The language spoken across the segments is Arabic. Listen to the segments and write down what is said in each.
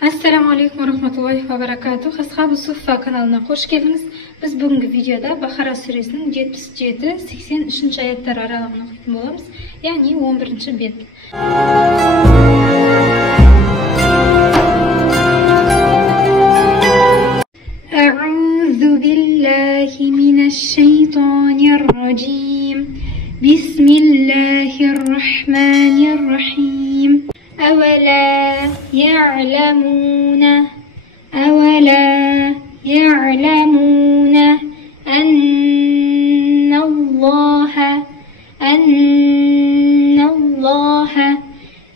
Assalamu alaikum warahmatullahi wabarakatuh. Ashabu Suffa kanalına hoş geldiniz. Biz bugünkü videoda Bakara suresinin 77-83 ayetler aralığını okuyup olamiz. Yani 11. bet. A'udhu billahi mineşşeytanirracim. Bismillahirrahmanirrahim. أولا يعلمون أن الله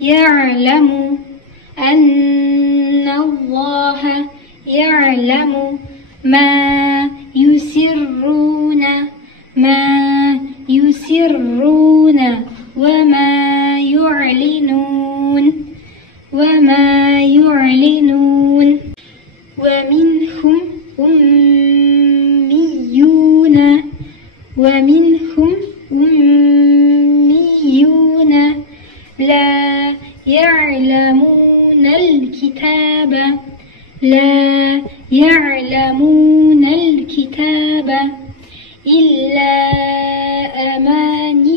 يعلم ما يسرون وما يعلنون ومنهم أميون لا يعلمون الكتاب إلا أماني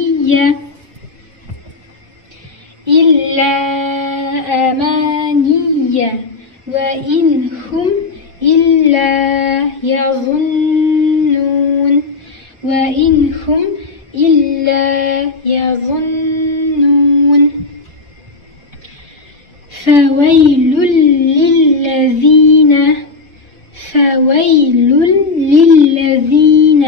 وإن هم إلا يظنون فويل للذين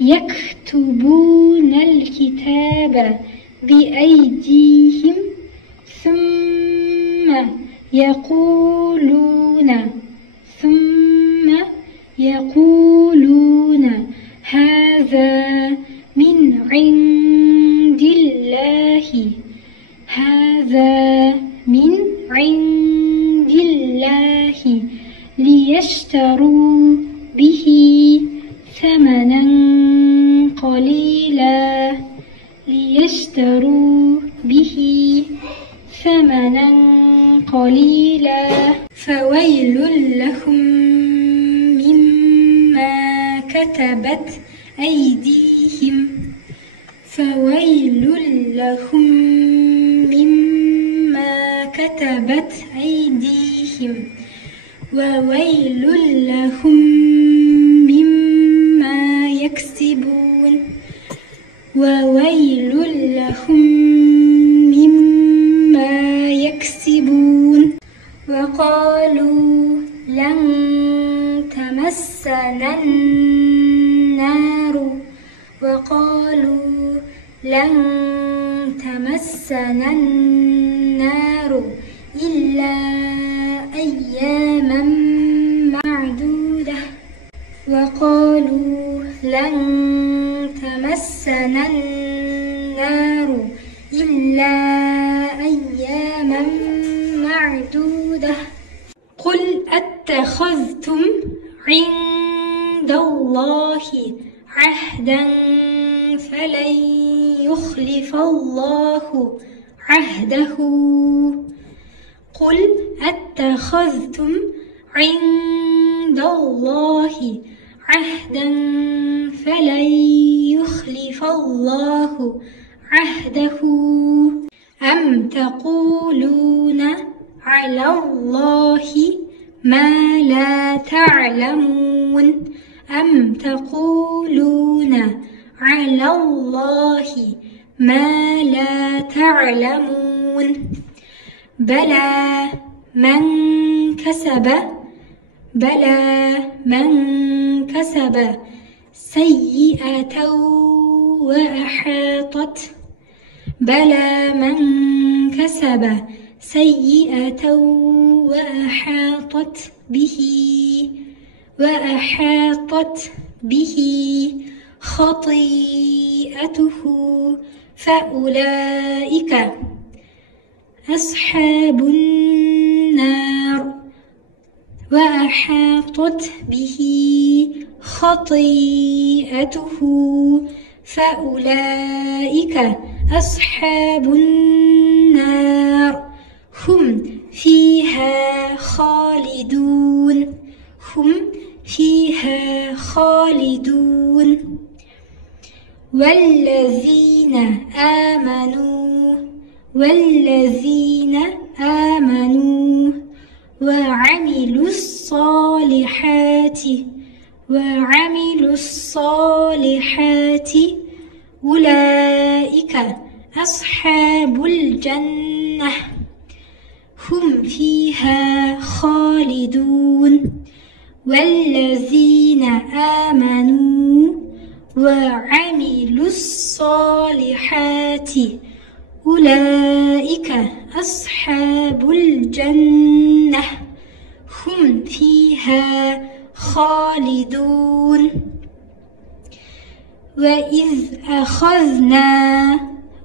يكتبون الكتاب بأيديهم ثم يقولون هذا من عند الله ليشتروا به ثمنا قليلا فويل لهم مما كتبت أيديهم وويل لهم مما يكسبون وقالوا لن تمسنا النار إلا أياما معدودة قل أتخذتم عند الله عهدا فلن يخلف الله عهده قل أتخذتم عند الله عهدا فلن يخلف الله عهده أم تقولون على الله ما لا تعلمون بلى من كسب سيئة وأحاطت به خطيئته فأولئك أصحاب النار وأحاطت به خطيئته فأولئك أولئك أصحاب النار هم فيها خالدون هم فيها خالدون والذين آمنوا وعملوا الصالحات أولئك أصحاب الجنة هم فيها خالدون والذين آمنوا وعملوا الصالحات أولئك أصحاب الجنة هم فيها خالدون وإذ أخذنا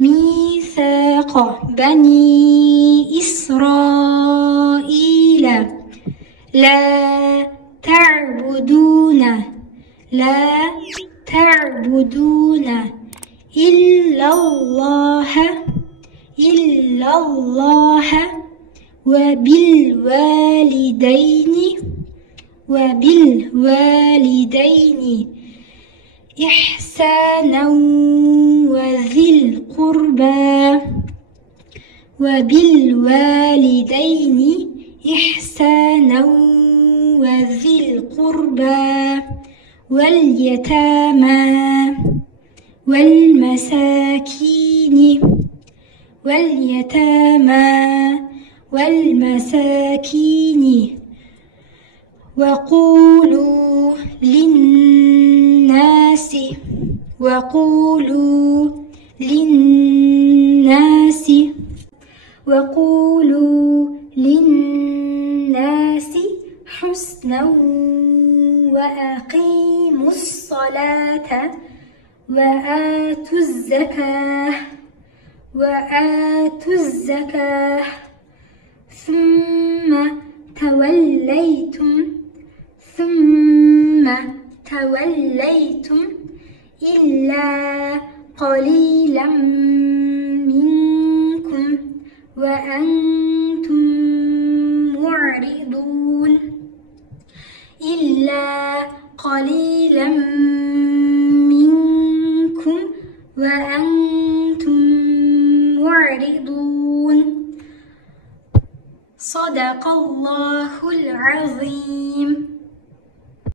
ميثاق بني إسرائيل لا تعبدون إلا الله وبالوالدين إحسانا وذي القربى واليتامى والمساكين وقولوا للناس حسنا وأقيموا الصلاة وآتوا الزكاة ثم توليتم إلا قليلا منكم وأنتم معرضون صدق الله العظيم.